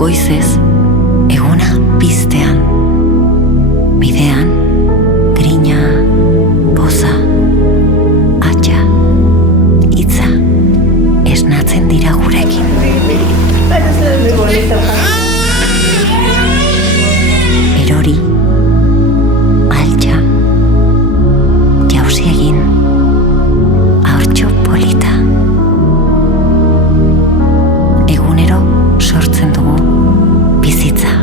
goizez, eguna piztean. Bidean, grina, poza, atxa, hitza, esnatzen dira gurekin. Erori, altxa, jauzi egin, haurtxo polita. Egunero sortzen dugu bizitza.